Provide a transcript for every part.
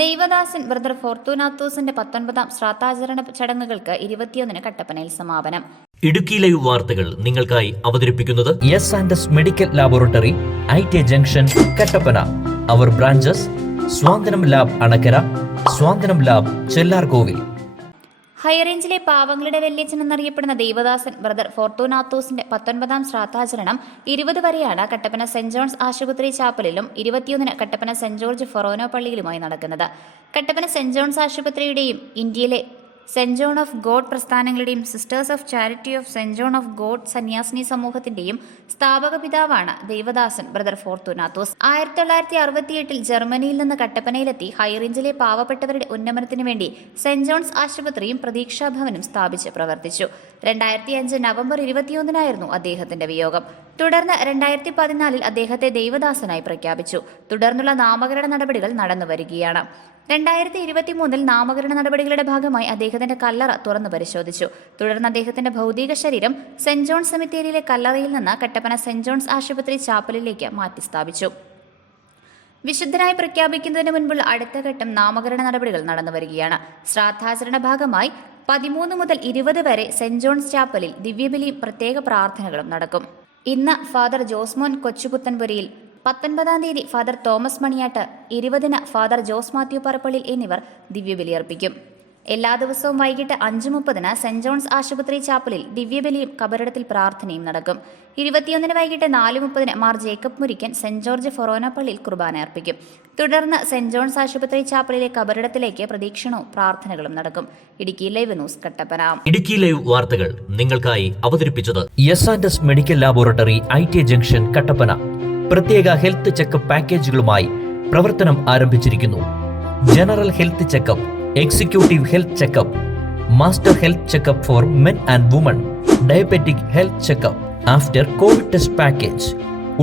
ദൈവദാസൻ ബ്രദർ ഫോർത്തുനാത്തോസിന്റെ 19ാം ശ്രാദ്ധാചരണ ചടങ്ങുകൾക്ക് 21-ന് കട്ടപ്പനയിൽ സമാപനം. ഇടുക്കി ലൈവ് വാർത്തകൾ നിങ്ങൾക്കായി അവതരിപ്പിക്കുന്നത് S&S medical laboratory, IT junction, Kattappana. അവർ branches Swanthanam lab Anakkara, Swanthanam lab Chellarkovil. ഹൈറേഞ്ചിലെ പാവങ്ങളുടെ വല്യച്ഛൻ എന്നറിയപ്പെടുന്ന ദൈവദാസൻ ബ്രദർ ഫോർത്തുനാത്തോസിന്റെ 19ാം ശ്രാദ്ധാചരണം 20 വരെയാണ് കട്ടപ്പന സെന്റ് ജോൺസ് ആശുപത്രി ചാപ്പലിലും 21-ന് കട്ടപ്പന സെന്റ് ജോർജ് ഫൊറോന പള്ളിയിലുമായി നടക്കുന്നത്. കട്ടപ്പന സെന്റ് ജോൺസ് ആശുപത്രിയുടെയും ഇന്ത്യയിലെ സെന്റ് ജോൺ ഓഫ് ഗോഡ് പ്രസ്ഥാനങ്ങളുടെയും sisters of charity of saint John of God സന്യാസിനി സമൂഹത്തിന്റെയും സ്ഥാപക പിതാവാണ് ദൈവദാസൻ ബ്രദർ ഫോർത്തുനാത്തോസ്. 1968 ജർമ്മനിയിൽ നിന്ന് കട്ടപ്പനയിലെത്തി ഹൈറേഞ്ചിലെ പാവപ്പെട്ടവരുടെ ഉന്നമനത്തിനു വേണ്ടി സെന്റ് ജോൺസ് ആശുപത്രിയും പ്രതീക്ഷാഭവനും സ്ഥാപിച്ച് പ്രവർത്തിച്ചു. 2005 നവംബർ 21-നായിരുന്നു അദ്ദേഹത്തിന്റെ വിയോഗം. തുടർന്ന് 2014 അദ്ദേഹത്തെ ദൈവദാസനായി പ്രഖ്യാപിച്ചു. തുടർന്നുള്ള നാമകരണ നടപടികൾ നടന്നുവരികയാണ്. 2023 നാമകരണ നടപടികളുടെ ഭാഗമായി അദ്ദേഹത്തിന്റെ കല്ലറ തുറന്നു പരിശോധിച്ചു. തുടർന്ന് അദ്ദേഹത്തിന്റെ ഭൗതിക ശരീരം സെന്റ് ജോൺസ് സെമിത്തേരിയിലെ കല്ലറയിൽ നിന്ന് കട്ടപ്പന സെന്റ് ജോൺസ് ആശുപത്രി ചാപ്പലിലേക്ക് മാറ്റി സ്ഥാപിച്ചു. വിശുദ്ധനായി പ്രഖ്യാപിക്കുന്നതിന് മുൻപുള്ള അടുത്ത ഘട്ടം നാമകരണ നടപടികൾ നടന്നുവരികയാണ്. ശ്രാദ്ധാചരണ ഭാഗമായി 13 മുതൽ 20 വരെ സെന്റ് ജോൺസ് ചാപ്പലിൽ ദിവ്യബലിയും പ്രത്യേക പ്രാർത്ഥനകളും നടക്കും. ഇന്ന് ഫാദർ ജോസ്മോൻ കൊച്ചുപുത്തൻപുരയിൽ, 19-ാം തീയതി ഫാദർ തോമസ് മണിയാട്ട്, 20-ന് ഫാദർ ജോസ് മാത്യു പറപ്പള്ളിൽ എന്നിവർ ദിവ്യബലി അർപ്പിക്കും. എല്ലാ ദിവസവും വൈകിട്ട് 5:30-ന് സെന്റ് ജോൺസ് ആശുപത്രി ചാപ്പലിൽ ദിവ്യബലിയും കബറിടത്തിൽ പ്രാർത്ഥനയും നടക്കും. 21-ന് വൈകിട്ട് 4:30-ന് Mar Jacob Murickan saint George forane പള്ളിയിൽ കുർബാന അർപ്പിക്കും. തുടർന്ന് സെന്റ് ജോൺസ് ആശുപത്രി ചാപ്പലിലെ കബറിടത്തിലേക്ക് പ്രദക്ഷിണവും പ്രാർത്ഥനകളും നടക്കും. Idukki live news Kattappana. Idukki live വാർത്തകൾ നിങ്ങൾക്കായി അവതരിപ്പിച്ചത് S&S medical laboratory, IT junction, Kattappana. പ്രത്യേക ഹെൽത്ത് ചെക്കപ്പ് പാക്കേജുകളുമായി പ്രവർത്തനം ആരംഭിച്ചിരിക്കുന്നു. General health checkup, executive health checkup, master health checkup for men and women, diabetic health checkup, after covid test package.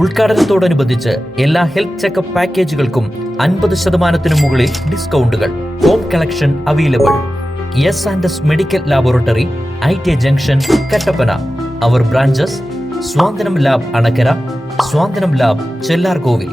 ഉദ്ഘാടനത്തോടനുബന്ധിച്ച് എല്ലാ ഹെൽത്ത് ചെക്കപ്പ് പാക്കേജുകൾക്കും 50% മുകളിൽ ഡിസ്കൗണ്ടുകൾ. Home collection available. S&S medical laboratory, IT junction, Kattappana. അവർ branches Swanthanam lab Anakkara, Swanthanam lab Chellarkovil.